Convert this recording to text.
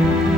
Bye.